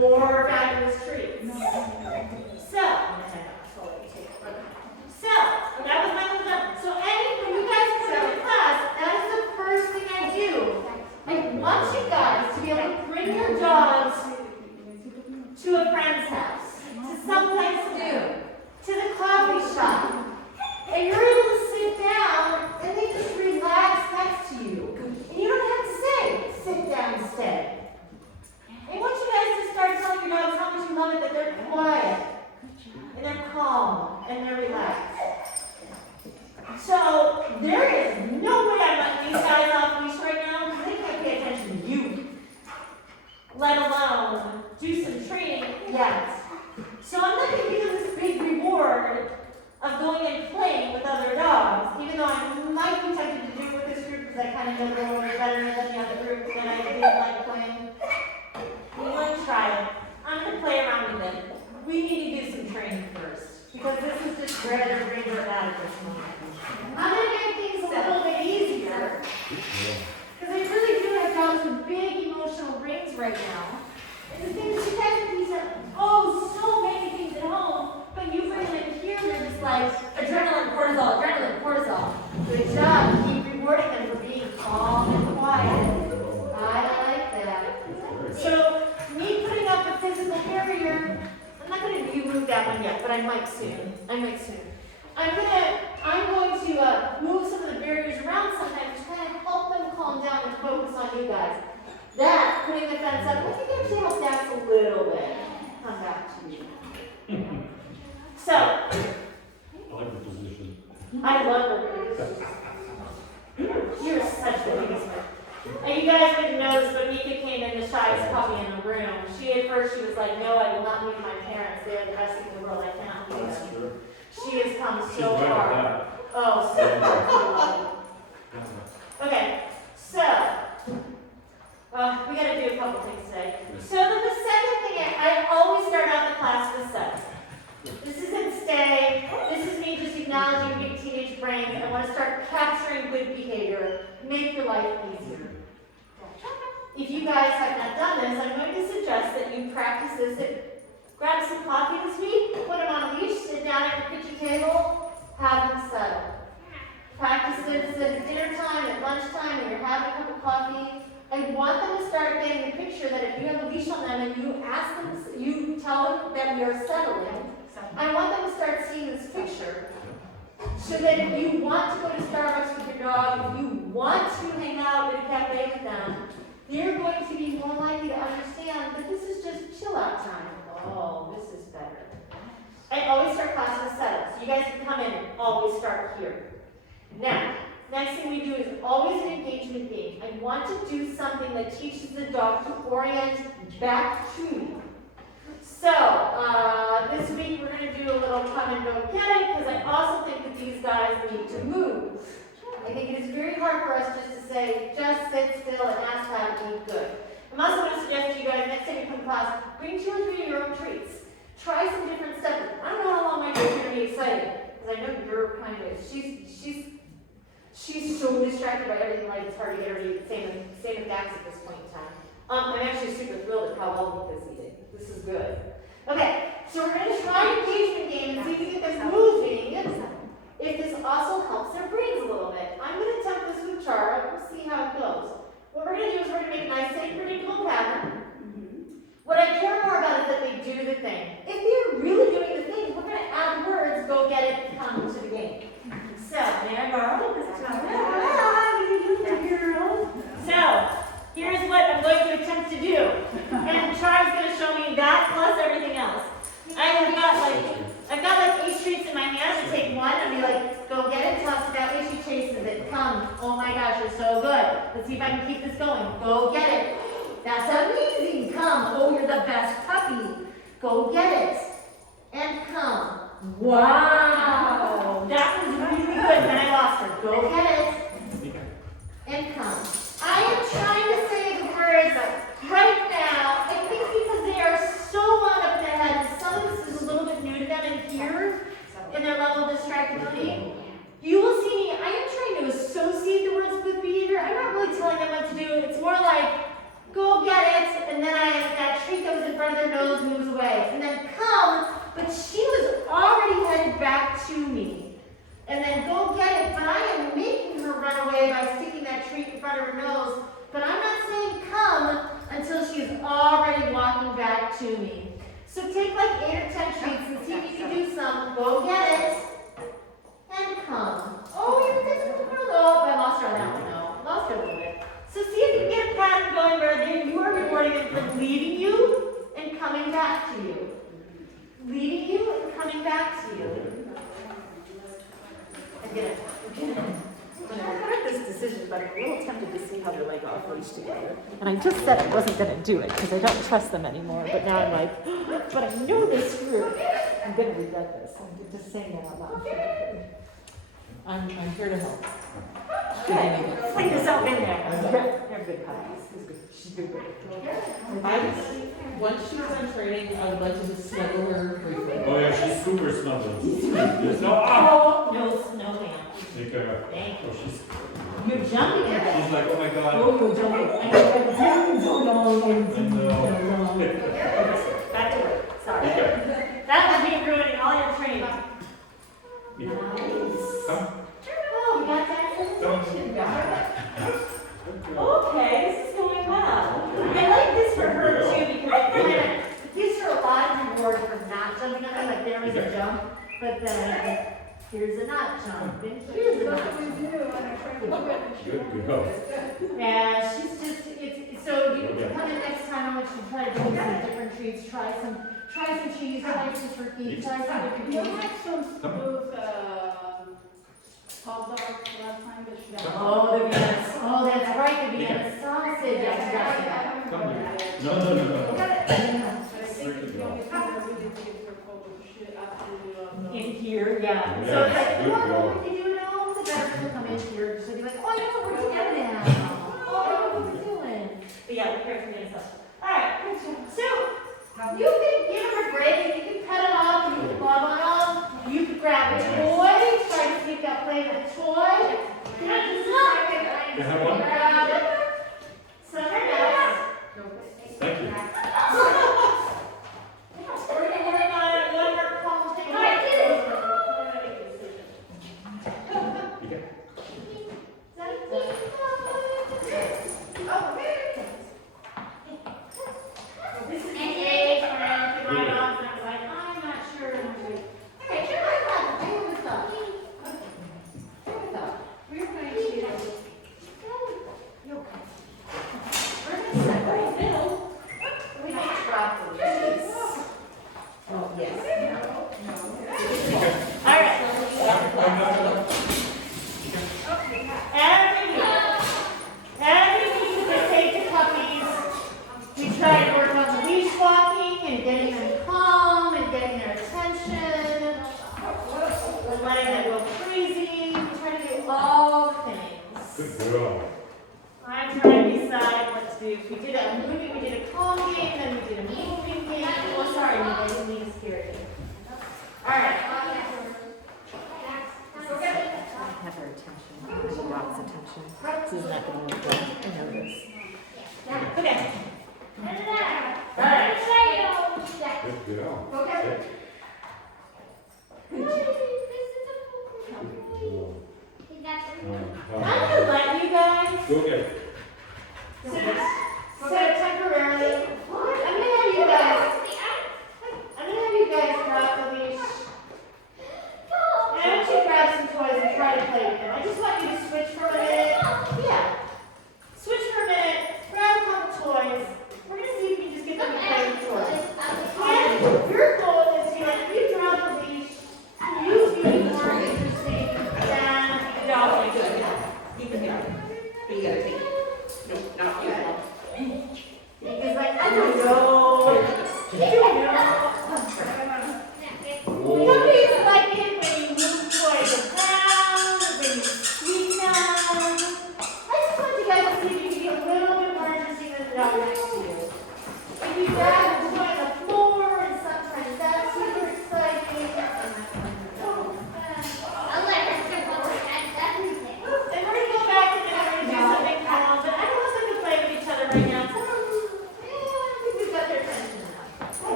more fabulous treats. So, that was my little demo. So when you guys come into class, that is the first thing I do. I want you guys to be able to bring your dogs to a friend's house, to someplace new, to the coffee shop. And you're able to sit down and they just relax next to you. And you don't have to say, sit down, stay. I want you guys to start telling your dogs how much you love it, that they're quiet, and they're calm, and they're relaxed. So there is no way I'm letting these guys off leash right now because they can't pay attention to you, let alone do some training yet. So I'm not going to give them this big reward of going and playing with other dogs, even though I might be tempted to do it with this group because I kind of know them a little bit better than the other group that I didn't like playing. I'm going to try it. I'm going to play around with it. We need to do some training first because this is just where their brains are at this moment. I'm going to make things a little bit easier because I really do have dogs with big emotional brains right now. And the thing is, you guys can teach them, so many things at home, but you bring them in here and they're just like, adrenaline, cortisol. Good job. Keep rewarding them for being calm and quiet. I like that. So, me putting up a physical barrier, I'm not going to remove that one yet, but I might soon. I'm going to move some of the barriers around sometimes to kind of help them calm down and focus on you guys. That, putting the fence up, I think actually helps Dax a little bit. Come back to you. So, I like the position. I love her position. You're such a baby. And you guys wouldn't notice, but Mika came in the shyest puppy in the room. At first she was like, no, I will not leave my parents. They are the best thing in the world. I cannot leave them. True. She has come so right far. Oh, so far. Okay, so we got to do a couple things today. So then the second thing, I always start out the class with sept. This isn't stay. This is me just acknowledging big teenage brains. I want to start capturing good behavior, make your life easier. If you guys have not done this, I'm going to suggest that you practice this. Grab some coffee this week, put them on a leash, sit down at your kitchen table, have them settle. Practice this at dinner time, at lunchtime, when you're having a cup of coffee. I want them to start getting the picture that if you have a leash on them and you ask them, you tell them that we are settling, I want them to start seeing this picture so that if you want to go to Starbucks with your dog, if you want to hang out at a cafe with them, they're going to be more likely to understand that this is just chill out time. Oh, this is better. I always start class with setup. So you guys can come in and always start here. Now, next thing we do is always an engagement game. I want to do something that teaches the dog to orient back to me. So, this week we're going to do a little come and go get it because I also think that these guys need to move. I think it is very hard for us just to say, just sit still and ask how to eat good. I'm also going to suggest to you guys, next time you come to class, bring 2 or 3 of your own treats. Try some different stuff. I don't know how long my kids are going to be excited, because I know you're kind of, she's so distracted by everything, like it's hard to get her to eat. Same with Dax at this point in time. I'm actually super thrilled at how well Mika's eating. This is good. Okay, so we're going to try an engagement game and see if we get them moving. If this also helps their brains a little bit. I'm going to attempt this with Chara. We'll see how it goes. What we're going to do is we're going to make a nice, safe, predictable pattern. What I care more about is that they do the thing. If they're really doing the thing, we're going to add words, go get it, come to the game. So, may I borrow this? So, here's what I'm going to attempt to do. And Chara's going to show me that plus everything else. I've got like 8 treats in my hand. I take one and be like, go get it, toss it. That way she chases it. Come. Oh my gosh, you're so good. Let's see if I can keep this going. Go get it. That's amazing. Come. Oh, you're the best puppy. Go get it. And come. Wow. That was really good. Then I lost her. Go get it. And come. I am trying to say the words right now. I think because they are so wound up in their head, and some of this is a little bit new to them in here, in their level of distractibility. You will see me, I am trying to associate the words with behavior. I'm not really telling them what to do. It's more like, go get it, and then I have that treat that was in front of their away. And then come, but she was already headed back to me. And then go get it, but I am making her run away by sticking that treat in front of her nose. But I'm not saying come until she's already walking back to me. So take like 8 or 10 treats and see if you can do some. Go get it. And come. Oh, you're good. Oh, I lost her on that one though. Lost her a little bit. So see if you can get a pattern going where you are rewarding them for leaving you and coming back to you. Leaving you and coming back to you. When I heard this decision, but I'm a little tempted to see how they're like off leash together. And I just said I wasn't going to do it because I don't trust them anymore. But now I'm like, but I know this group. I'm going to regret this. I'm just saying that out loud. I'm here to help. Okay. Clean this up in there. They're good puppies. She's good. Once she's done training, I would like to just snuggle her briefly. Oh yeah, she's super snuggling. There's no, ah! No, ma'am. Take care. Thank you. Oh, she's You're jumping at that. like, oh my god. You're jumping. Back to work. Sorry. Okay. That was me ruining all your training. Yeah. Nice. Come. Oh, we got that information, guys. Okay, this is going well. I like this for her too because it gives her a lot of reward for not jumping on it. Like there was a jump, but then here's a not jump, and here's a not jump. Good girl. Yeah, she's just so you can come in next time. I want you to try to do some different treats. Try some cheese, try some turkey, try some different You things. had some smooth hot dogs last time, but she got. Oh, the Vienna. Oh, that's right, the Vienna sausage. I forgot that. Come here. No. In here, yeah. So it's like, you know what you do now? The better to come in here, so you're like, oh, I know what we're together now. Oh, I know what we're doing. But yeah, we're here for the stuff. All right, so you can give them a break, you can cut it off, you can love on them, you can grab a toy, try to sneak up playing with a toy. Just a second, You have one? grab it. Somewhere else. Thank you. We're gonna work on it, one more call. Okay. This is the age where I could write off and I was like, I'm not sure. And I was like, okay, turn my thought. Turn my thought. Turn my thought. We're going to. You okay? We're going to set right middle. We don't drop the leaves. Oh, yes. All right. Every week we take the puppies. We try to work on the leash walking and getting them calm and getting their attention. We're letting them go crazy. We try to do all things. Good girl. I'm trying to decide what to do. We did a movie, we did a calm game, then we did a moving game. Oh, sorry, I didn't mean to scare you. All right. Have her attention. She wants attention. This is not going to work well. I know this. Okay. All right. Good girl. Okay. I'm gonna let you guys Go get it. sit temporarily. I'm gonna have you guys drop the leash. And I want you to grab some toys and try to play with them. I just want you to switch for a minute. Yeah. Switch for a minute. Grab a couple toys. We're gonna see if we can just get them to play with toys. And your goal is to, if you drop the leash, you be more interesting than No, I do it. Keep it here. But you gotta take it.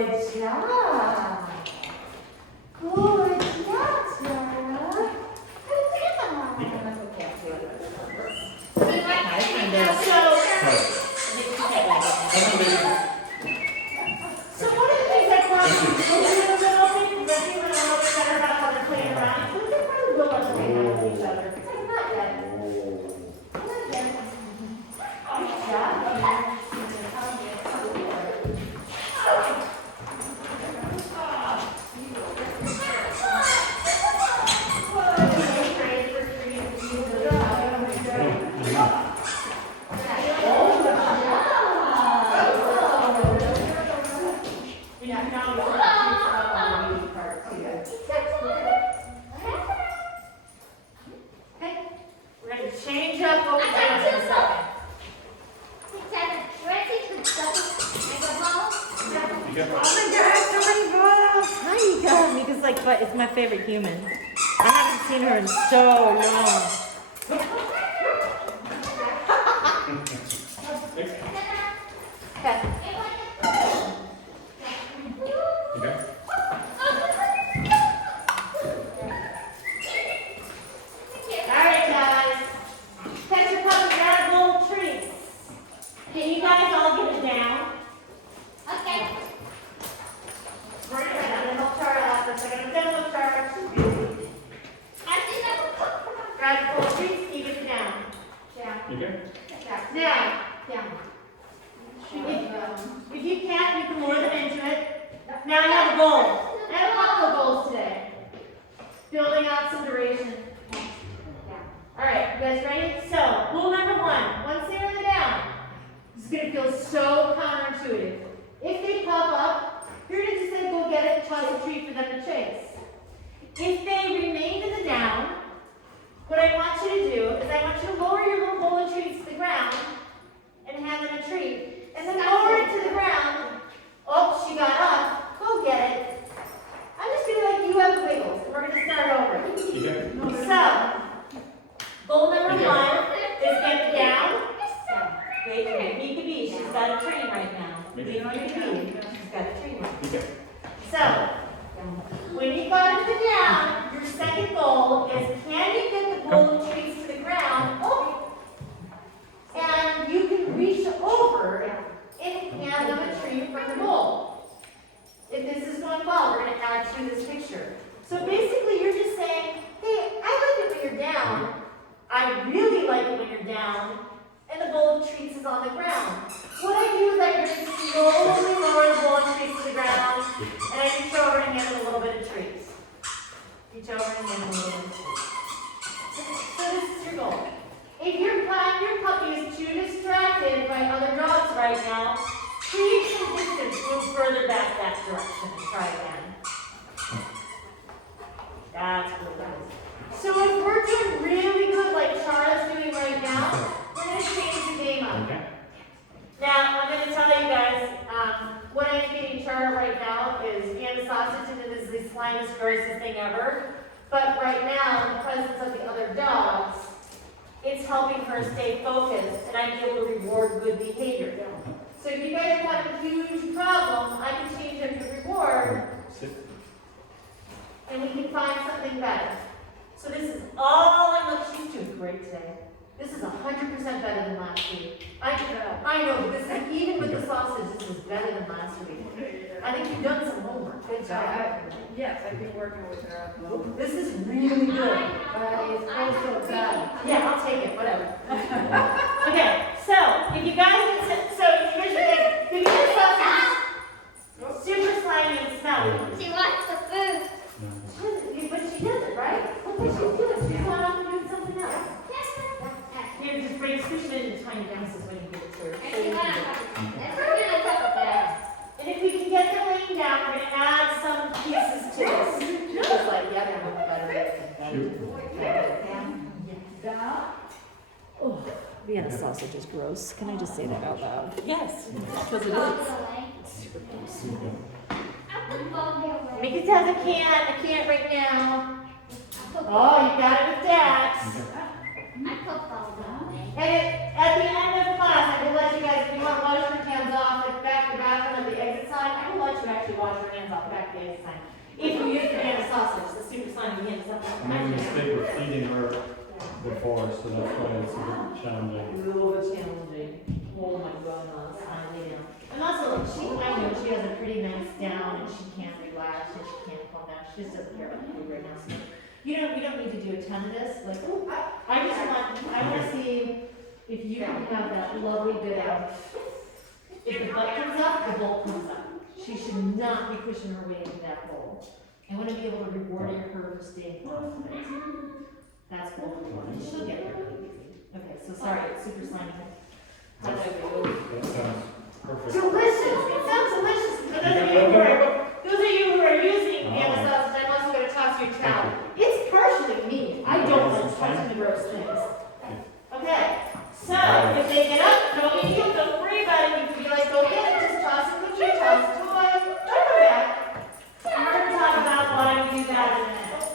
Good job. Good job, Tara. So one of the things I brought you to do a little bit, because I feel a little bit better about how they're playing around. Look at how they're going to play around with each other. Not yet. Not yet. Good job. Change up what we're doing in a second. Hi, you go. Mika's like, but it's my favorite human. I haven't seen her in so long. Okay. Okay. All right, guys. Catch your puppy, grab a bowl of treats. Can you guys all get it down? Okay. We're gonna help Tara out for a second. I'm done with Tara. Grab a bowl of treats, you get it down. You okay? Now, if you can't, you can lure them into it. Now I have a goal. I have a couple of goals today. Building out some duration. All right, you guys ready? So, rule number one, once they're in the down, this is gonna feel so counterintuitive. If they pop up, you're gonna just say, go get it, toss a treat for them to chase. If they remain in the down, what I want you to do is I want you to lower your little bowl of treats to the ground and hand them a treat. And then lower it to the ground. Oh, she got up. Go get it. I'm just gonna let you have the wiggles, and we're gonna start over. Okay. So, goal number one is get the down. Wait, Mika B, she's got a train right now. Mika B, she's got a train right now. Okay. So, when you got it down, your second goal is can you get the bowl of treats to the ground? Oh, and you can reach over and hand them a treat from the bowl. If this is going well, we're going to add to this picture. So basically, you're just saying, hey, I like it when you're down. I really like it when you're down. And the bowl of treats is on the ground. What I do is I just slowly lower the bowl of treats to the ground, and I reach over and hand them a little bit of treats. Reach over and hand them a little bit of treats. So this is your goal. If your puppy is too distracted by other dogs right now, create some distance, move further back that direction and try again. That's what it is. So if we're doing really good like Charlotte's doing right now, we're going to change the game up. Okay. Now, I'm going to tell you guys, what I'm feeding Charlotte right now is Vienna sausage, and it is the slimiest, grossest thing ever. But right now, in the presence of the other dogs, it's helping her stay focused, and I'm able to reward good behavior. So if you guys have a huge problem, I can change up your reward, Sit. and we can find something better. So this is all I'm looking. She's doing great today. This is 100% better than last week. I know, but this is, even with the sausage, this is better than last week. I think you've done some homework. Good job. Yes, I've been working with her at the moment. This is really good. But it's also bad. Yeah, I'll take it, whatever. Okay, so if you guys can, so here's the thing. The Vienna sausage is super slimy and smelly. She wants the food. But she does it, right? Look what she's doing. She's going off and doing something else. You just bring squish it into tiny pieces when you give it to her. So you can do it. And if we can get them laying down, we're going to add some pieces to this. Just like, yeah, they're a little better. Oh, Vienna sausage is gross. Can I just say that out loud? Yes. Because it is. Mickey says I can't right now. Oh, you got it with Dax. And at the end of class, I will let you guys, if you want to wash your hands off, like back to the bathroom at the exit sign, I will let you actually back the ice sign. If you use the banana sausage, the super slimy banana sausage. I made a mistake of feeding her before, so that's why it's a bit challenging. A little bit challenging. Oh my goodness, I know. And also, like, I know she has a pretty nice down and she can't relax and she can't calm down. She just doesn't care about food right now. So we don't need to do a ton of this. Like, I want to see if you can have that lovely bit of, if the butt comes up, the bowl comes up. She should not be pushing her way into that bowl. I want to be able to reward her for staying confident. That's what we want. She'll get there really easy. Okay, so sorry, it's super slimy. How did I go? That sounds perfect. Delicious! It sounds delicious. For those of you who are using banana sausage, I'm also going to toss your towel. It's partially me. I don't like touching the gross things. Okay, so if they get up, don't worry about it. You can be like, go get it, just toss it with your toss toys. Don't go back. We're going to talk about why we do that in a minute.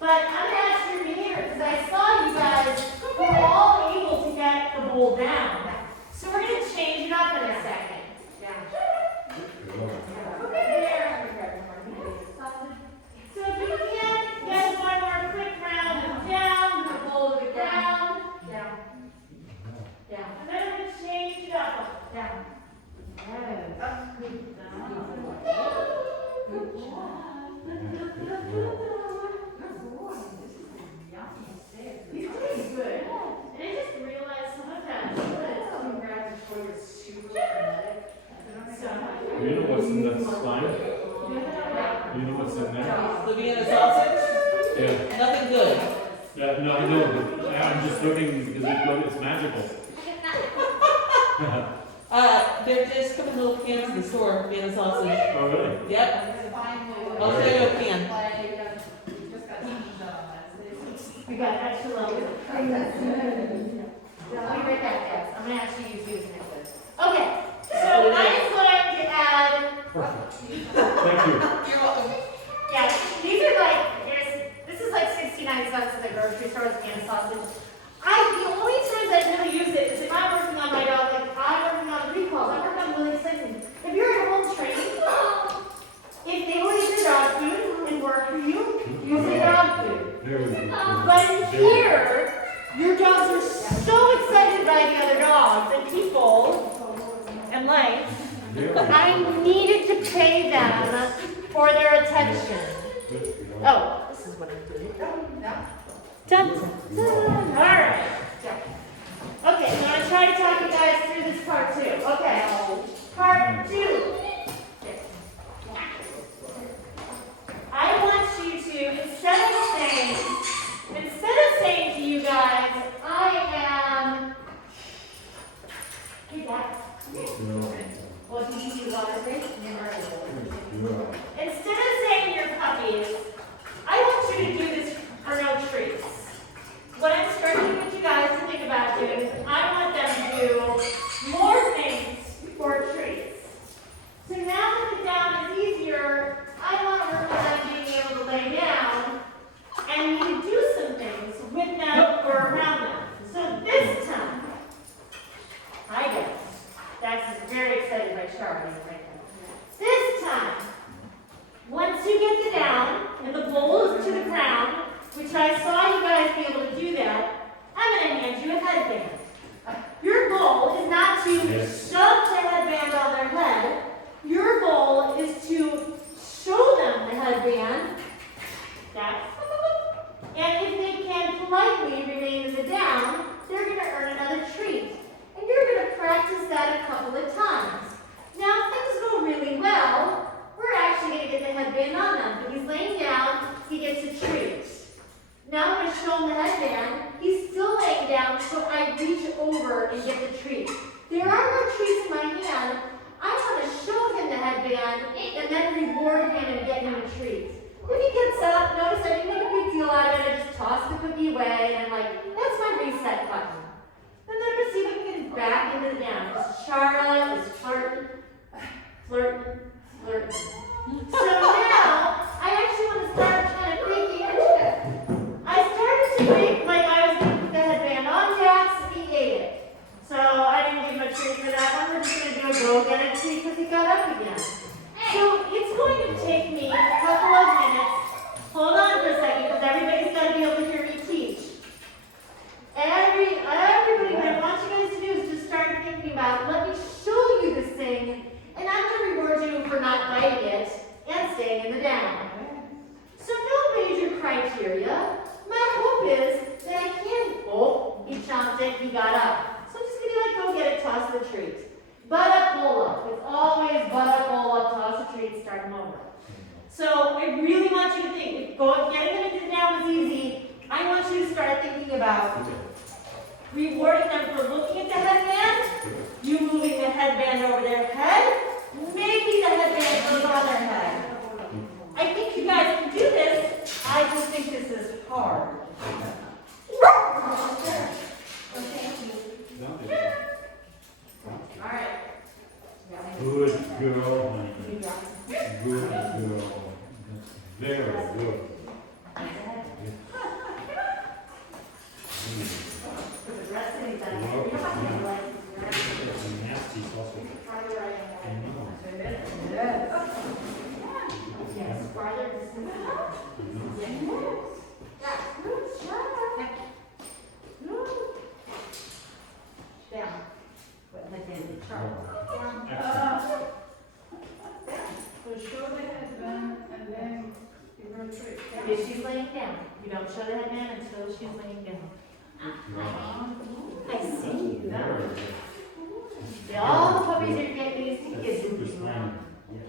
But I'm glad you're here because I saw you guys were all able to get the bowl down. So we're going to change it up in a second. So if you can, guys, one more quick round of down, the bowl to the ground. Down. And then we're going to change it up. Down. Up. Good These taste good. And I just realized some of that chocolate is super frenetic. So, You know what's in that slime? You know what's in there? The Vienna sausage? Yeah. Nothing good. Yeah, no, I know, but I'm just looking because it's magical. They're just come in little cans in the store, Vienna sausage. Oh, really? Yep. I'll show you a can. we got extra levels. Let me write that down. I'm going to actually use these next. Okay, so I'm going to add. Perfect. Thank you. You're welcome. Yeah, these are like, this is like 69 cents at the grocery store with Vienna sausage. The only times I really use it is if I'm working on my dog, like I'm working on recalls, I'm working on really exciting. If you're at home training, if they will eat your dog food and work for you, use your dog food. There we go. But in here, your dogs are so excited by the other dogs and people and life. I needed to pay them for their attention. Oh, this is what I'm doing. Dun, dun, dun. All right. Okay, so I'm going to try to talk you guys through this part too. Okay, part 2. I want you to, instead of saying to you guys, I am, hey Dad. What did you do last week? Instead of saying you're puppies, I want you to do this for no treats. What I'm starting with you guys to think about doing is I want them to do more things for treats. So now that the down is easier, I want to work on them being able to lay down and you can do some things with them or around them. So this time, I guess, that's very excited by Charlie right now. This time, once you get the down and the bowl is to the ground, which I saw you guys be able to do that, I'm going to hand you a headband. Your goal is not to shove the headband on their head. Your goal is to show them the headband. And if they can politely remain in the down, they're going to earn another treat. And you're going to practice that a couple of times. Now, if things go really well, we're actually going to get the headband on them. If he's laying down, he gets a treat. Now I'm going to show him the headband. He's still laying down, so I reach over and get the treat. There are no treats in my hand. I want to show him the headband and then reward him and get him a treat. If he gets up, notice I didn't make a big deal out of it. I just tossed the cookie away, and I'm like, that's my reset button. And then we'll see if we can get him back into the down. Because Charlotte is flirting. So now, I actually want to start kind of thinking into it. I started to think like I was going to put the headband on Jax, and he ate it. So I didn't give him a treat for that one. We're just going to do a go get a treat because he got up again. So it's going to take me a couple of minutes. Hold on for a second, because everybody's got to be able to hear me teach. Everybody, what I want you guys to do is just start thinking about, let me show you this thing, and I'm going to reward you for not biting it and staying in the down. So no major criteria. My hope is that I can, he chomped it, he got up. So I'm just going to be like, go get it, toss the treat. Butt up, pull up. It's always butt up, pull up, toss the treat, start them over. So I really want you to think, if getting them into the down was easy, I want you to start thinking about rewarding them for looking at the headband, you moving the headband over their head, maybe the headband goes on their head. I think you guys can do this. I just think this is hard. All right. Good girl, honey. Good girl. Very good. The rest of these Nasty sausage. Yes, farther distance. Yes. Good job. Down. Like in the chart. So show the headband and then you rotate. If she's laying down, you don't show the headband until she's laying down. I see you. All the puppies are getting used to kids. Super slime.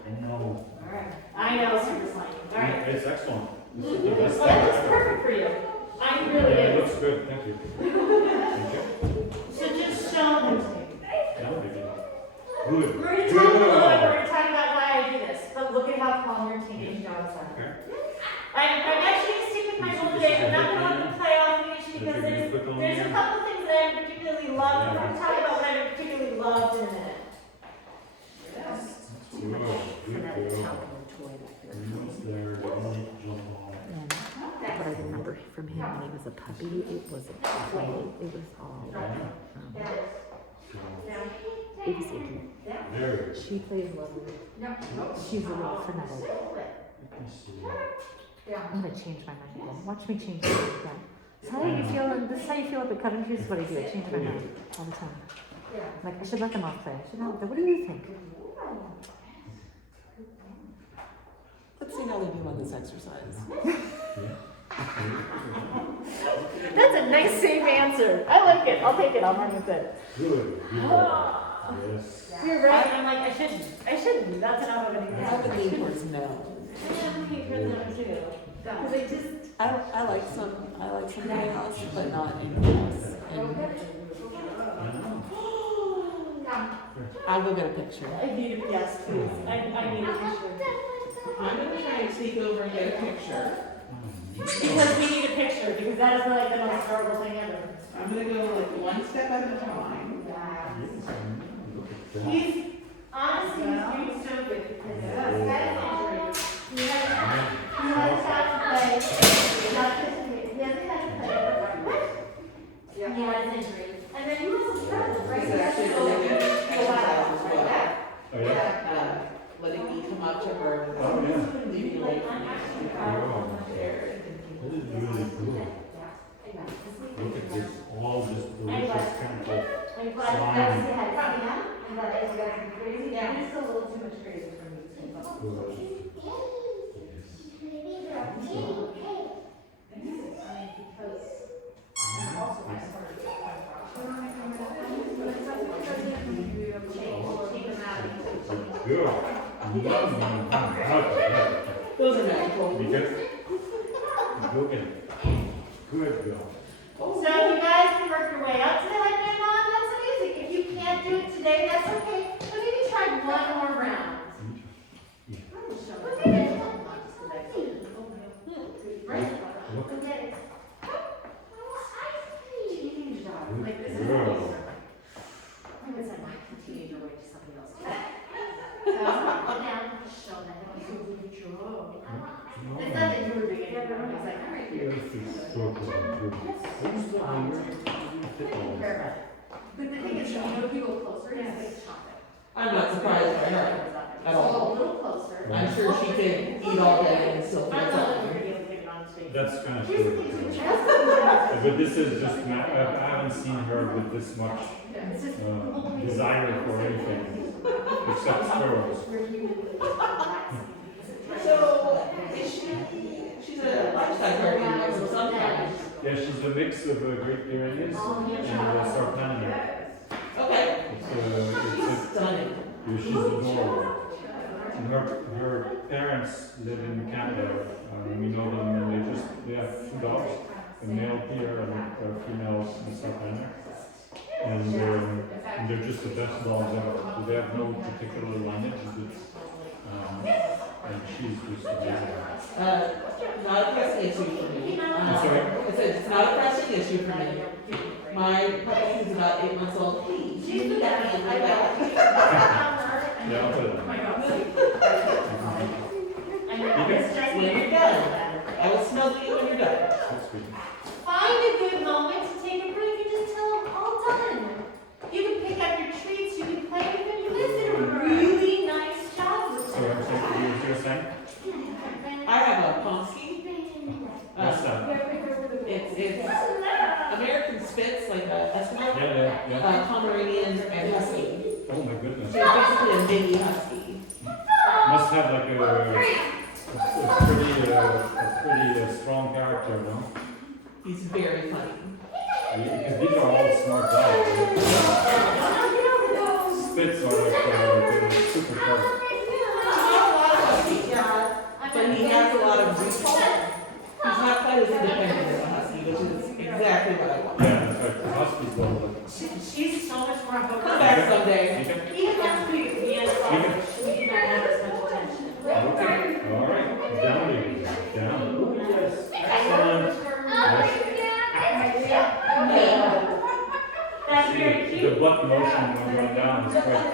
I know. All right. I know, super slimy. All right. It's excellent. This is the best Well, thing that looks ever. perfect for you. I really Yeah, it do. looks good, thank you. Thank you. So just show them. Now we can. Good. We're going to talk a little bit, we're going to talk about why I do this, but look at how calm your teenage dogs are. Okay. I'm actually going to stick with my rule today. I'm not going to let them play off the issue because there's a couple things that I particularly love. I'm going to talk about what I particularly loved in a minute. Good. Good girl. Almost there. Don't need to jump on. What I remember from him when he was a puppy, it wasn't play, it was all babysitting. Very good. She played love with it. She's a little fanatic. Let me see. I'm gonna change my mind again. Watch me change my mind again. This is how you feel. This is how you feel at the Coventry. Here's what I do. I change my mind all the time. Like I should let them off play. I should not. What do you think? Let's see how they do on this exercise. That's a nice, safe answer. I like it. I'll take it. I'll run with it. Good. Yes. You're right. I'm like, I shouldn't. That's enough of anything. I would lean towards no. I advocate for them too. Because I just. I like some chaos, but not in chaos. And I'll go get a picture. I need a yes, please. I need a picture. I'm gonna try and sneak over and get a picture. Because we need a picture, because that is like the most horrible thing ever. I'm gonna go like one step at a time. He's, honestly, he's doing so good because he's had an injury. He has had to play, not just, he hasn't had to play. He had an injury. And then he was struggled, right? This is actually a really good exercise as well. Oh, yeah? Letting me come up to her and Oh, yeah. leaving away from me. Wow. That is really cool. Look at this, all this delicious chemical I'm glad you guys had fun. I'm glad you guys were crazy. Yeah, it's still a little too much crazy for me too. Good. Those are magical. Because, good. Good girl. So you guys can work your way up to the headband on. That's amazing. If you can't do it today, that's okay. But maybe try one more round. Right? Look at it. Teenage dog. Like this is Girl. I would send my teenager away to something else. Now, show that. It's not that you were doing it, everyone was like, all right, here. This is so good. Who's the owner? But the thing is, you know, if you go closer, it's like chocolate. I'm not surprised by her at all. A little closer. I'm sure she could eat all day and still feel I'm not something. gonna be able to take it on stage. That's kind of true. But this is just, I haven't seen her with this much desire for anything except squirrels. So, is she's a lifestyle guardian of some kind. Yeah, she's a mix of Great Pyrenees and Sardinia. Okay. It's Stunning. she's adorable. And her parents live in Canada. We know them, and they have 2 dogs, a male here and a female Sardinia. And they're just the best dogs ever. So they have no particular lineage, and she's just amazing. Not a pressing issue for me. I'm sorry? I said it's not a pressing issue for me. My puppy is about 8 months old. Please, you do that in my back. Yeah, I'll put it on. When you're done, I will smell you when you're done. That's good. Find a good moment to take a break and just tell them all done. You can pick up your treats, you can play with them. You guys did a really nice job with So them. I'm saying, you're saying? I have a Pomsky. What's that? It's American Spitz, like a Eskimo, Yeah. Pomeranian, and Husky. Oh my goodness. So it's basically a mini Husky. Must have like a pretty strong character, no? He's very funny. Because these are all smart dogs. Spits are like super clever. But he has a lot of recall. He's not quite as independent as a Husky, which is exactly what I want. Yeah, that's right. The Huskies will look. She's so much more focused. Come back someday. Even last week, we had a she did not have as much attention. Okay, all right. Down, baby. Down. Yes. Excellent. That's very The cute. butt motion when going down is quite.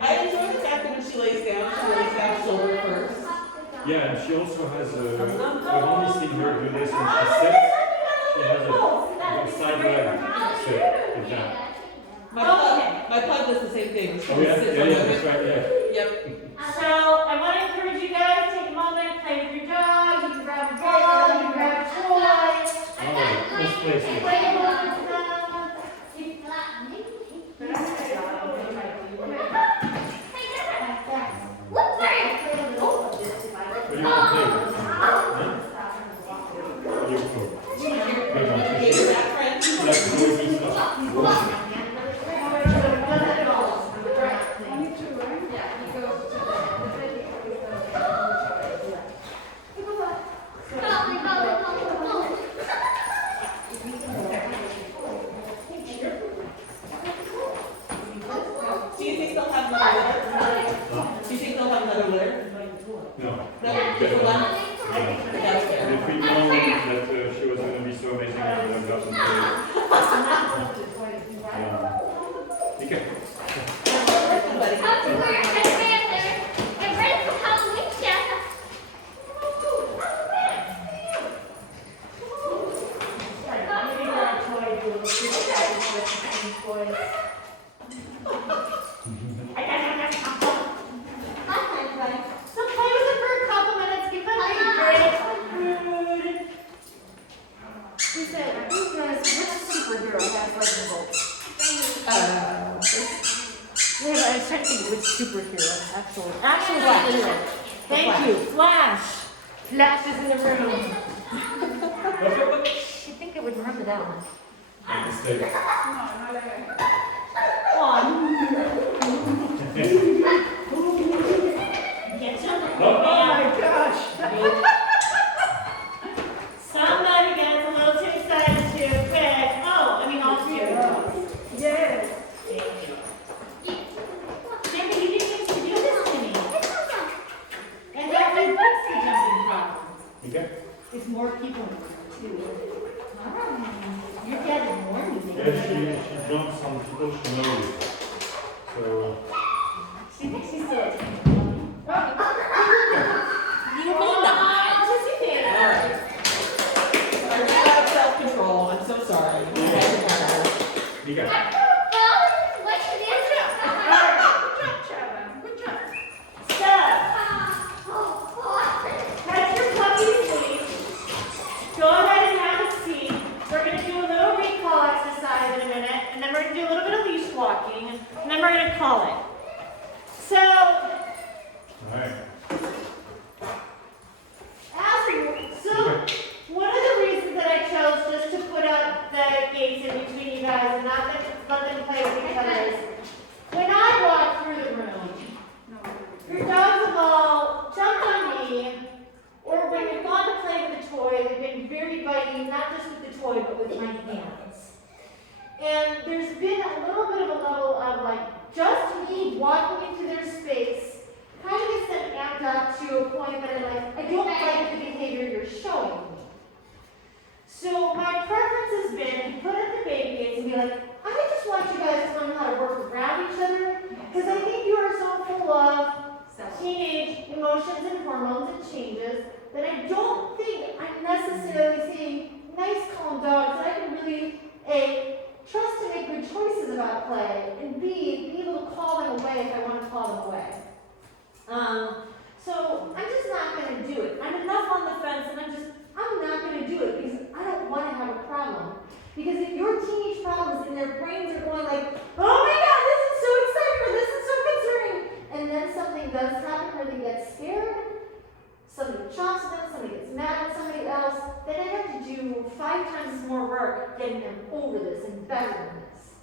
I enjoy the fact that when she lays down shoulder first. Yeah, and she also has I've only seen her do this when she sits. She has a side leg sit. Like that. My pug does the same thing. She Oh yeah, sits yeah, on yeah, the- that's right, yeah. Yep. So I want to encourage you guys to take a moment, play with your dog. You can grab a ball, you can grab a toy. All right, this place is. Play with them. What do you want to play with? Huh? What do you want? Good one. Here's that friend. That's noisy stuff. Do you think they'll have another litter? Do you think they'll have another litter? No. No, just one? That's And fair. if we know that she was going to be so amazing, I would have gotten to okay. So play with it for a couple minutes, give them a break, food. Who said, which superhero has lightning bolts? Yeah, but I was trying to think which superhero, actual superhero. Thank you, Flash. Flash is in the room. I think I would remember that one. Mistake. Get jumping. Oh my gosh. Somebody gets a little too excited too quick. Oh, I mean all three of you. Yes. Sammy, you didn't used to do this to me. And that was the jumping problem. Okay. There's more people in the room too. You're getting more music. Yeah, she jumps on people she knows. So. She thinks she's still a teenager. You mean that? Alright. I ran out of self-control. I'm so sorry. You got it. So, me walking into their space kind of gets them amped up to a point that I'm like, I don't like the behavior you're showing me. So my preference has been to put at the baby gates and be like, I just want you guys to learn how to work around each other, because I think you are so full of teenage emotions and hormones and changes that I don't think I'm necessarily seeing nice, calm dogs that I can really, A, trust to make good choices about play, and B, be able to call them away if I want to call them away. So I'm just not going to do it. I'm enough on the fence, and I'm not going to do it because I don't want to have a problem. Because if your teenage problems and their brains are going like, oh my God, this is so exciting, or this is so concerning, and then something does happen where they get scared, somebody chops them, somebody gets mad at somebody else, then I have to do 5 times more work getting them over this and better than this.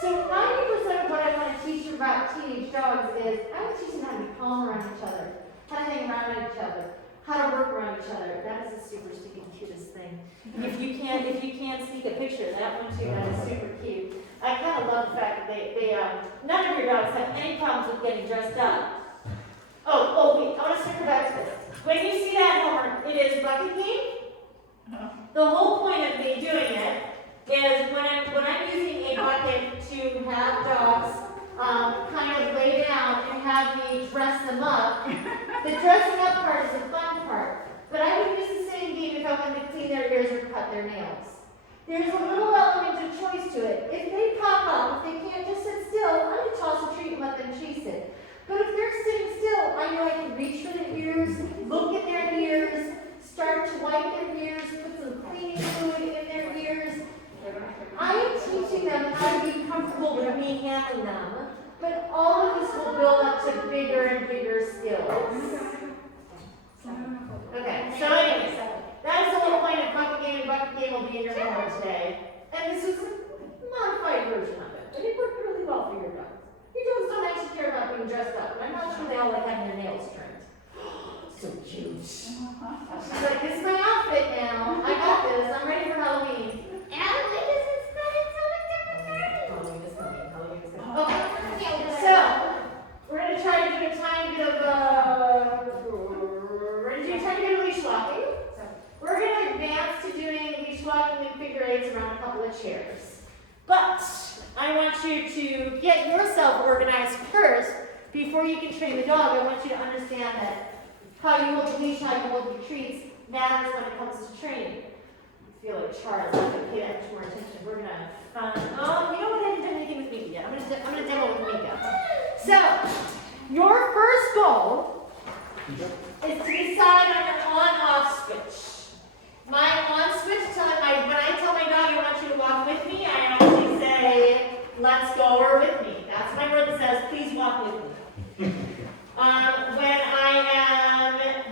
So 90% of what I want to teach you about teenage dogs is I want to teach them how to be calm around each other, how to hang around each other, how to work around each other. That is the super stinking cutest thing. If you can't sneak a picture of that one too, that is super cute. I kind of love the fact that they none of your dogs have any problems with getting dressed up. Oh wait, I want to circle back to this. When you see that homework, it is bucket game. The whole point of me doing it is when I'm using a bucket to have dogs kind of lay down and have me dress them up. The dressing up part is the fun part. But I would use the same game if I wanted to clean their ears or cut their nails. There's a little element of choice to it. If they pop up, if they can't just sit still, I'm going to toss a treat and let them chase it. But if they're sitting still, I know I can reach for their ears, look at their ears, start to wipe their ears, put some cleaning fluid in their ears. I am teaching them how to be comfortable with me handling them, but all of this will build up to bigger and bigger skills. Okay, so anyways, that is the whole point of bucket game, and bucket game will be in your homework today. And this is a modified version of it, but it worked really well for your dogs. Your dogs don't actually care about being dressed up, and I'm not sure they all like having their nails trimmed. So cute. She's like, this is my outfit now. I got this. I'm ready for Halloween. Halloween is coming. Okay, so we're going to try to do a tiny bit of leash walking. We're going to advance to doing leash walking and figure eights around a couple of chairs. But I want you to get yourself organized first before you can train the dog. I want you to understand that how you hold the leash, how you hold the treats matters when it comes to training. I feel like Charles, I'm going to pay that much more attention. We're going to have fun. Oh, you know what? I haven't done anything with Mika yet. I'm going to demo with Mika. So, your first goal is to decide on your on-off switch. My on switch, when I tell my dog I want you to walk with me, I always say, let's go or with me. That's my word that says, please walk with me.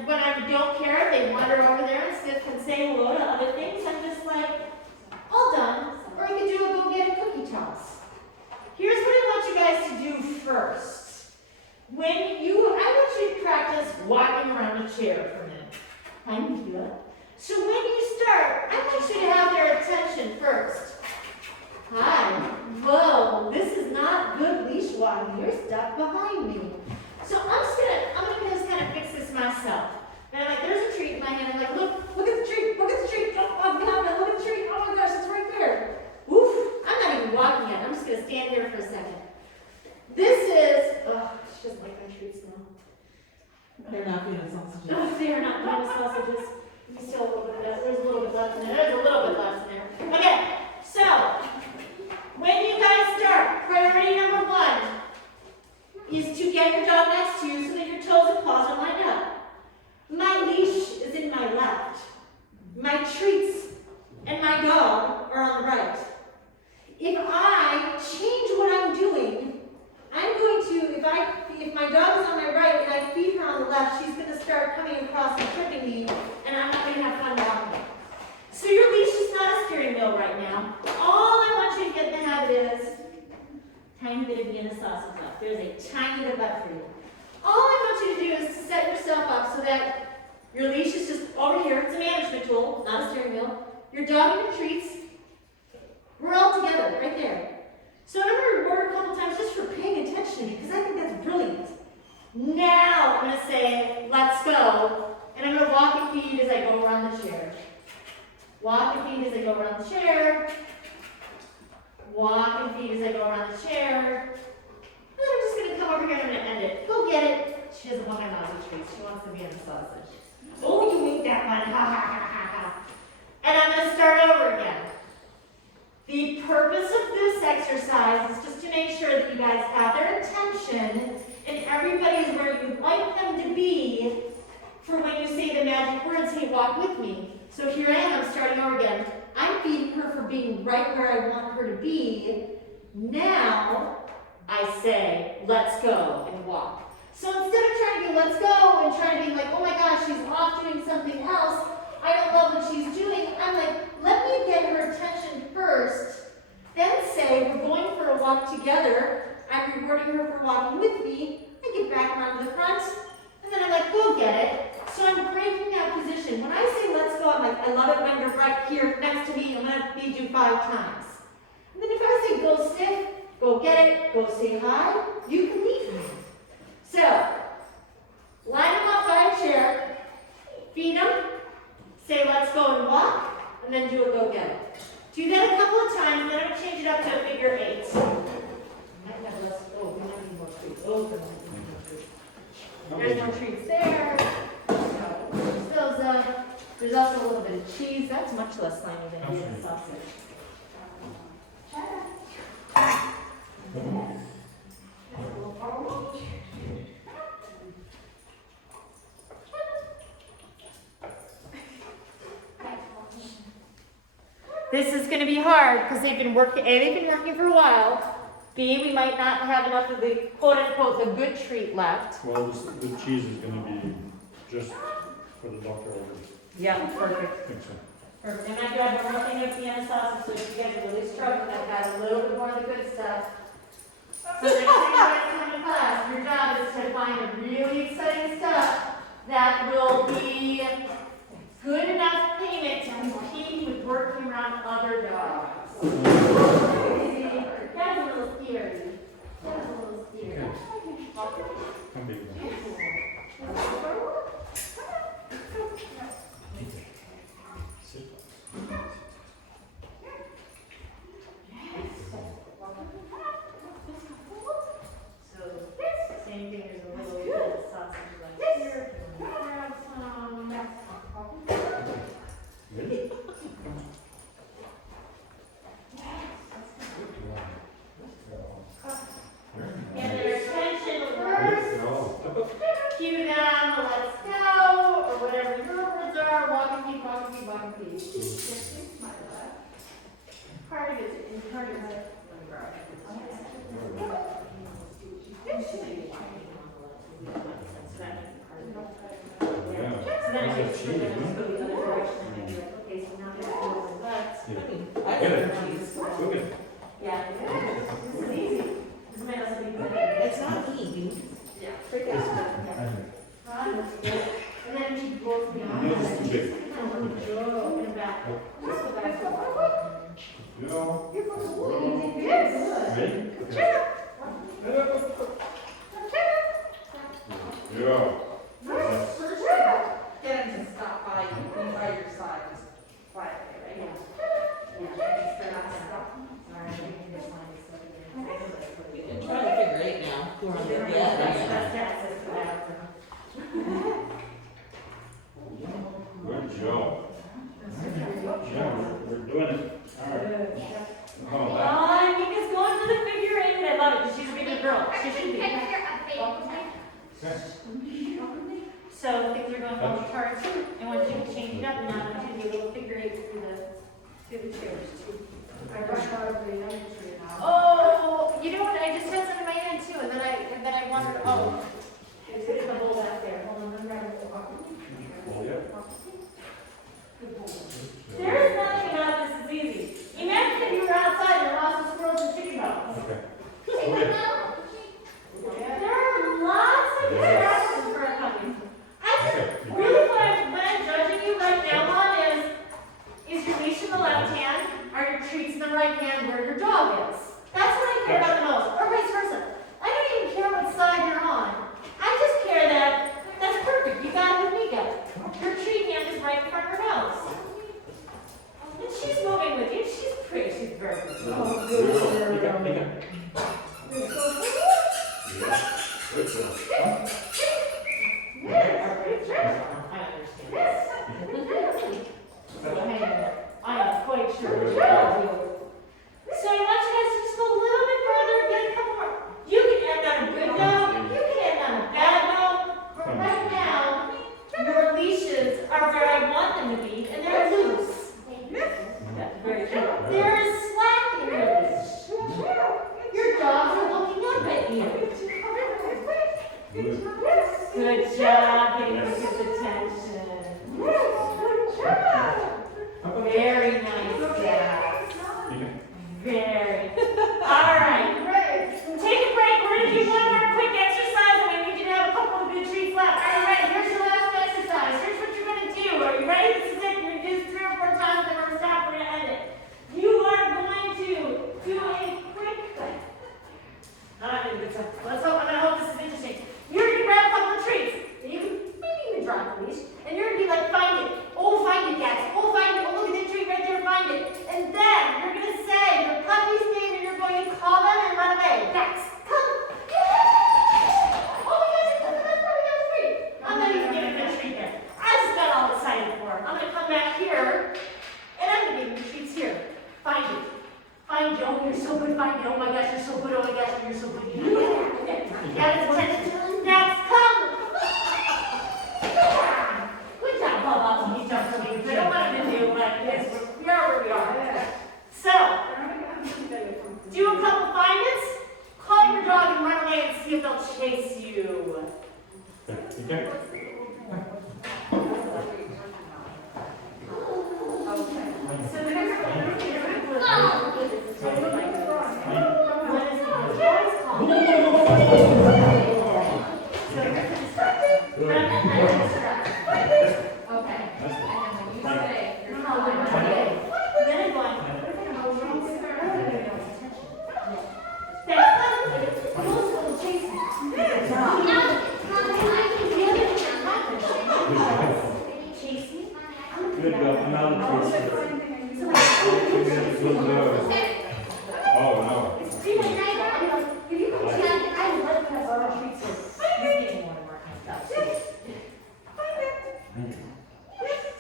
When I don't care if they wander over there and sniff and say hello to other things, I'm just like, all done. Or I could do a go get a cookie toss. Here's what I want you guys to do first. I want you to practice walking around a chair for a minute. I need to do that. So when you start, I want you to have their attention first. Hi. Whoa, this is not good leash walking. You're stuck behind me. So I'm gonna just kind of fix this myself. And I'm like, there's a treat in my hand. I'm like, look at the treat, look at the treat. Oh, behind me, look at the treat. Oh my gosh, it's right there. Oof, I'm not even walking yet. I'm just gonna stand here for a second. This is, she doesn't like my treats now. They're not peanut sausages. Oh, they are not peanut sausages. You can still a little bit of that. There's a little bit left in there. There's a little bit left in there. Okay, so when you guys start, priority number 1 is to get your dog next to you so that your toes and paws are lined up. My leash is in my left. My treats and my dog are on the right. If I change what I'm doing, I'm going to, if my dog is on my right and I feed her on the left, she's going to start coming across and tripping me, and I'm not going to have fun walking. So your leash is not a steering wheel right now. All I want you to get in the habit is tiny bit of Vienna sausage left. There's a tiny bit left for you. All I want you to do is to set yourself up so that your leash is just over here. It's a management tool, not a steering wheel. Your dog and your treats, we're all together right there. So I'm going to reward a couple times just for paying attention because I think that's brilliant. Now I'm going to say, let's go. And I'm going to walk and feed as I go around the chair. Walk and feed as I go around the chair. Walk and feed as I go around the chair. And then I'm just going to come over here and I'm going to end it. Go get it. She doesn't want an nausea treat. She wants to be in the sausage. Oh, you ate that one. Ha ha ha ha ha. And I'm going to start over again. The purpose of this exercise is just to make sure that you guys have their attention and everybody is where you'd like them to be for when you say the magic words, hey, walk with me. So here I am, I'm starting over again. I'm feeding her for being right where I want her to be. Now, I say, let's go and walk. So instead of trying to be let's go and trying to be like, oh my gosh, she's off doing something else, I don't love what she's doing, I'm like, let me get her attention first, then say, we're going for a walk together, I'm rewarding her for walking with me, I get back around to the front, and then I'm like, go get it. So I'm breaking that position. When I say let's go, I'm like, I love it when you're right here next to me, I'm going to feed you 5 times. And then if I say go sniff, go get it, go say hi, you can leave me. So, line them up by a chair, feed them, say let's go and walk, and then do a go get it. Do that a couple of times, and then I'm going to change it up to a figure 8. Might have less, oh, we might need more treats. Oh, we might need more treats. There's more treats there. There's those, there's also a little bit of cheese. That's much less slimy than eating a sausage. This is going to be hard because they've been working for a while. B, we might not have enough of the quote-unquote the good treat left. Well, the cheese is gonna be just for the doctor orders. Yeah, perfect. I think so. Perfect. And I grabbed one more thing of Vienna sausage, so if you guys are really struggling, I've got a little bit more of the good stuff. So next time you guys come to class, your job is to find a really exciting stuff that will be good enough payment to compete with working around other dogs. That's a little scary. That's a little scary. Come big one. Sit. So, same thing, there's a little bit of sausage like here. If you want to grab some. Really? Get their attention first. Cue them, let's go, or whatever your words are. Walk and feed, walk and feed, walk and feed. Part of it, part of it. Yeah. So then How's I that just cheese, go huh? the other direction and I'd be like, okay, so now they're going left. Yeah. I Get like it. cheese. Cook it. Yeah, this is easy. This might also be good. It's not easy. Yeah. Freak out. And then she goes beyond. Yours is too big. Go and back. Just go back. You know. Yes. Ready? Yeah. Yes. Get him to stop by you, by your side, just quietly, right? I'm trying to figure 8 now. Who are on the Good job. Yeah, we're doing it. All right. Oh, wow. Nika's going for the figure 8. I love it because she's a bigger girl. She should be. Okay. So things are going on the charts, and once you change it up, now I want you to do a little figure 8 through the chairs too. Oh, you know what? I just had some in my hand too, and then I wondered. Oh, there's a bowl back there. Hold on, let me grab a bowl. Oh, yeah. There is nothing about this is easy. Imagine if you were outside and lost the squirrels and chicken bones. Okay. There are lots of distractions for a puppy. I just really what I'm judging you right now on is your leash in the left hand, are your treats in the right hand where your dog is. That's what I I am quite sure what you all do. So I want you guys to just go a little bit further, get a couple more. You can end on a good note, you can end on a bad note, but right now, your leashes are where I want them to be, and they're loose. That's very true. There is slack in your leash. Your dogs are looking up at you. Good job getting his attention. Very nice, Dad. Very. All right. Take a break. We're going to do one more quick exercise, and I need you to have a couple of good treats left. Are you ready? Here's your last exercise. Here's what you're going to do. Are you ready? This is it. You're going to do this 3 or 4 times, then we're going to stop. We're going to end it. You are going to do a quick thing. Let's hope. I'm going to hope this is interesting. You're going to grab a couple of treats. You can maybe even drop the leash, and you're going to be like, find it. Oh, find it, Dax. Oh, find it. Oh, look at the tree right there. Find it. And then you're going to say your puppy's name, and you're going to call them and run away. Dax, come. Oh my gosh, that's probably not a treat. I'm not even giving him a treat yet. I just got all excited for him. I'm going to come back here, and I'm going to give him treats here. Find it. Find it. Oh, you're so good. Find it. Oh my gosh, you're so good. Oh my gosh, you're so good. Okay. Got his attention. Dax, come. Good job, Bubba. He jumped so many. I don't want him to do, but yes, we are where we are. So, do a couple find its, call your dog and run away and see if they'll chase you. Okay. So the next one, what is the dog's called? Okay. Then I'm going. Good job. Another twist. Good nose. Oh no.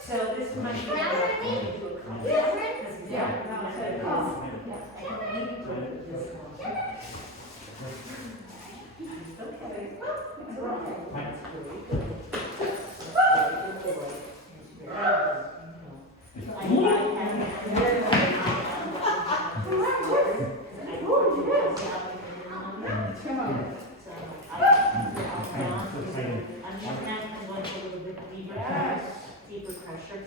So this might be deeper pressure.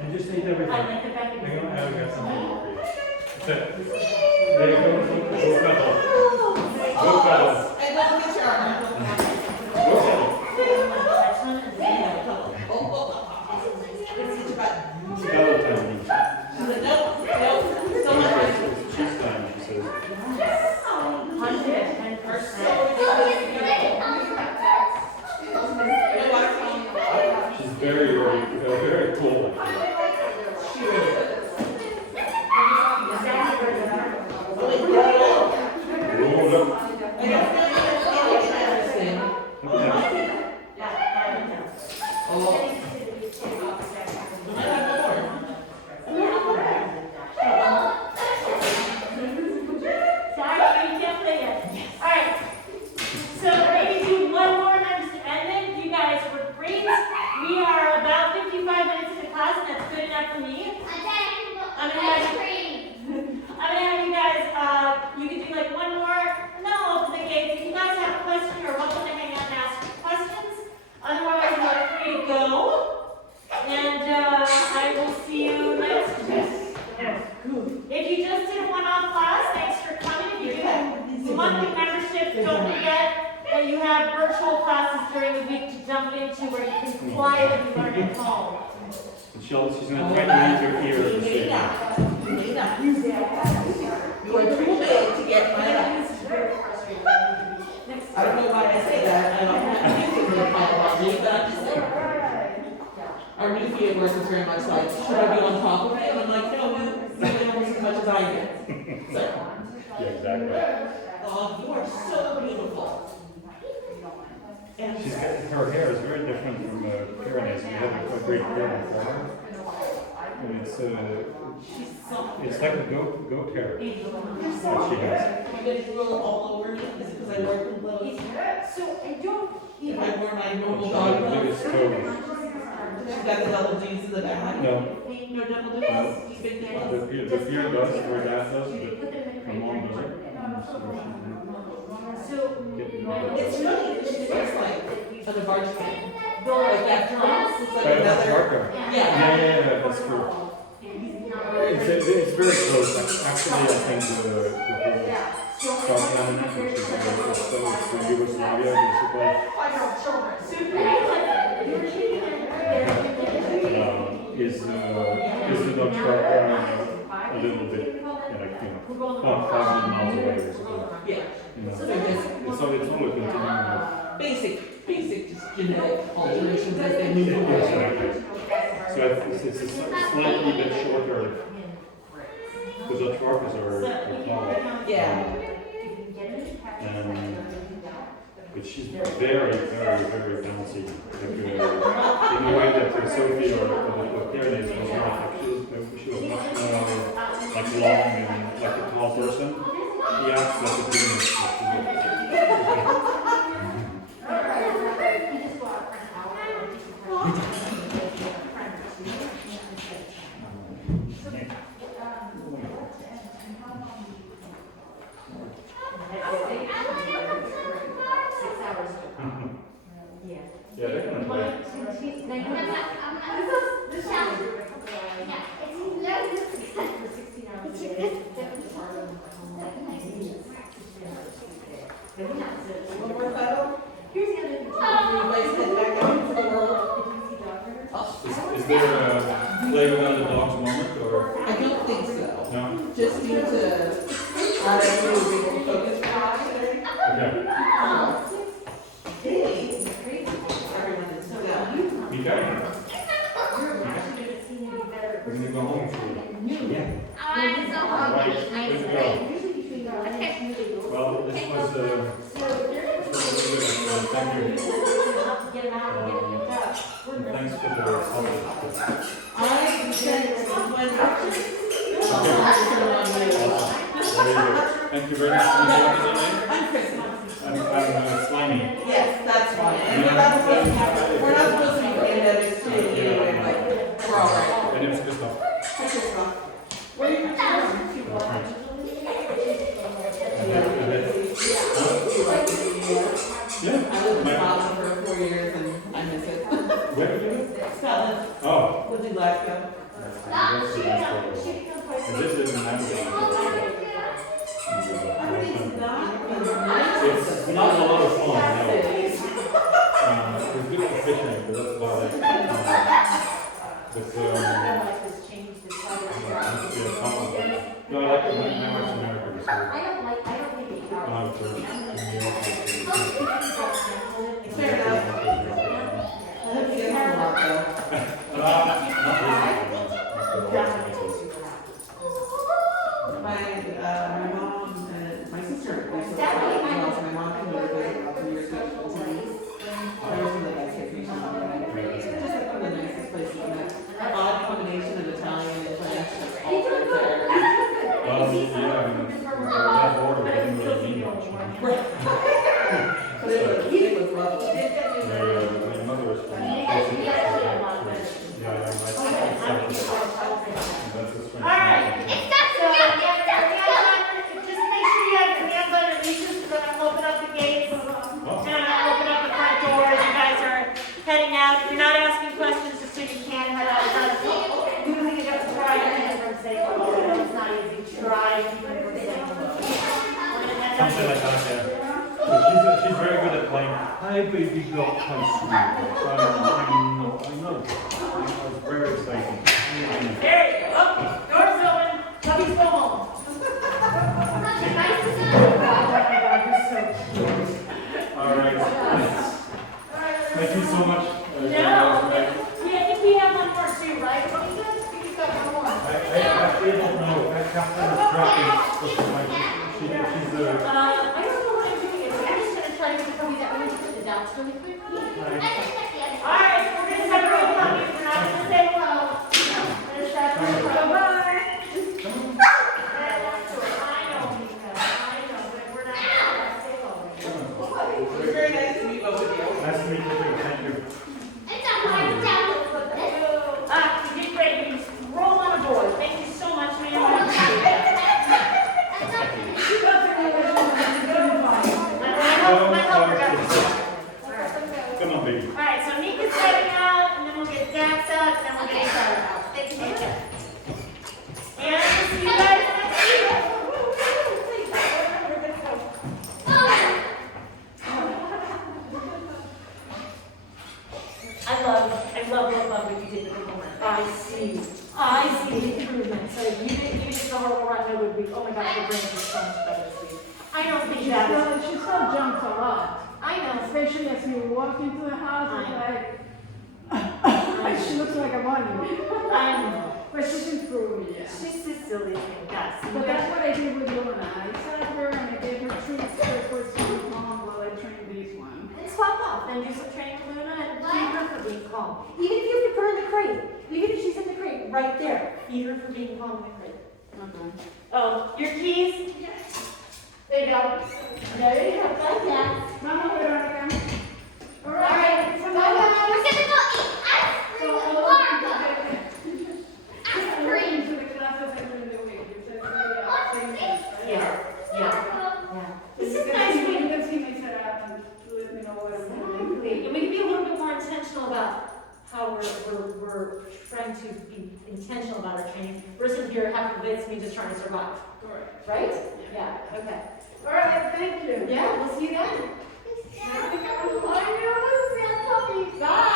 And just eat everything. I like the fact that Hang on, now we got something for you. That's it. There you go. Go pedal. Go pedal. And don't get your arm. Go pedal. Skeleton. Cheese time, she says. She's very cool. Roll it up. We are about 55 minutes into class, and that's good enough for me. I'm gonna have you guys, you can do like one more, and then I'll open the gates. If you guys have a question or want to hang out and ask questions, otherwise you're free to go. And I will see you next week. If you just did a one-off class, thanks for coming. If you do monthly memberships, don't forget that you have virtual classes during the week to jump into where you can quietly learn at home. And she's going to try to use her ear. You may not. You may not. You are too big to get my eyes. I don't know why I say that. I don't think it's my fault, but I'm just saying. our new fee at work is very much like, should I be on top of it? And I'm like, no, you really almost as much as I do. So, Yeah, exactly. oh, you are so beautiful. And Her hair is very different from Pyrenees. We have a great Pyrenees for her. And it's like a goat hair that she has. I'm gonna roll all over me because I wear some clothes. So I don't If I wear my And normal she dog has the clothes, biggest toes. she's got the double G's in the back. No, No double G's, big nipples. the fear does, her dad does, but her mom doesn't. So It's really, she looks like a barge fan. Like that dress, it's like That's another. darker. Yeah. Yeah, that's true. It's very close. Actually, I think the Scotland, which is the Yugoslavia, basically, is the Dutch Barker a little bit, like, 500 miles away or something. Yeah. So it's all a continuum of. Basic, just genetic alterations as they move forward. So it's a slightly bit shorter. The Dutch Barkers are taller. Yeah. But she's very, very, very bouncy. Like, in the way that Sophie or Pyrenees was not, like, she was much more like long and like a tall person. She acts like a gymnast. Yeah, they're gonna play. One more photo. Everybody's head back out into the world. Is there a play without the dogs moment or I don't think so. no? Just due to not everyone being able to focus today. Okay. Everyone is still. Mika? We're gonna go home for Yeah. Right. Way to go. Well, this was really good. Thank you. And thanks for the help. I sent my picture. Thank you very much. What's your name? I'm Kristen. I'm Slimy. Yes, that's fine. And we're not supposed to be pandemics too. Anyway, like, we're all right. My name is Christoph. Hi, Kristen. Where are you from? Yeah. I lived in Scotland for 4 years and I miss it. Where did you live? Scotland. Oh. Lived in Glasgow. And this is an Everything's not the nicest. It's not a lot of fun, no. Cities. It's good for fishing, but that's about it. No, I like it when I went to America, so. Fair enough. I hope you get a lot though. My mom and my sister, my mom came over to visit about 2 years ago. There was some of the best vacation I've ever had. It's just like one of the nicest places. An odd combination of Italian and French. All right there. Yeah, I mean, that border doesn't really mean much. But it was lovely. My mother was from All right. So, just make sure you have your hands on your leashes, because I'm gonna open up the gates, and I'm gonna open up the front door as you guys are heading out. If you're not asking questions, just so you can head out. You really have to try to keep from saying hello. It's not easy. Try to keep from saying hello. Something like that, yeah. She's very good at playing. Hi, baby girl, hi, sweet. I know. It's very exciting. There you go. Oh, door's open. Puppies go home. Nice to see you. Oh my God, you're so cute. All right. Thank you so much. No. Yeah, I think we have Catherine is dropping. She's I don't know what I'm doing. I'm just gonna try to get the puppies out. I'm gonna put the dots really quick. Alright, so we're gonna separate puppies. We're not gonna say hello. We're gonna separate puppies. Bye-bye. I know, but we're not gonna say hello. It was very nice to meet both of you. Nice to meet you too. Thank you. You did great. You roll on a board. Thank you so much, ma'am. I appreciate that. My helper got it. Come on, baby. All right, so Nika's setting out, and then we'll get Dax out, and then we'll get Sarah out. Thank you, Nika. And we'll see you guys next week. I love what you did with the woman. I see the improvement. So if you didn't use the horrible run, it would be, oh my gosh, your brain is so much better this week. I don't think that is. She still jumps a lot. I know. Especially as you walk into the house, it's like, she looks like a bunny. I know. But she's improving, yeah. She's the silliest thing, yes. But that's what I did with Luna. I sat her and I gave her treats for the first time long while I trained this one. And swap off, then do some training with Luna and feed her for being calm. Even if you have to put her in the crate, even if she's in the crate, right there, feed her for being calm in the crate. Okay. Oh, your keys? Yes. There you go. There you go. Like that. Mama, Veronica. All right. We're gonna go eat ice cream with Marco. Ice cream. To the classes I do in the week. You said Yeah. This is nice. You can see me set up and let me know what I'm doing. Exactly. And we can be a little bit more intentional about how we're trying to be intentional about our training versus here half of it's me just trying to survive. Correct. Right? Yeah. Okay. All right, thank you. Yeah, we'll see you then. I know, it's a puppy. Bye.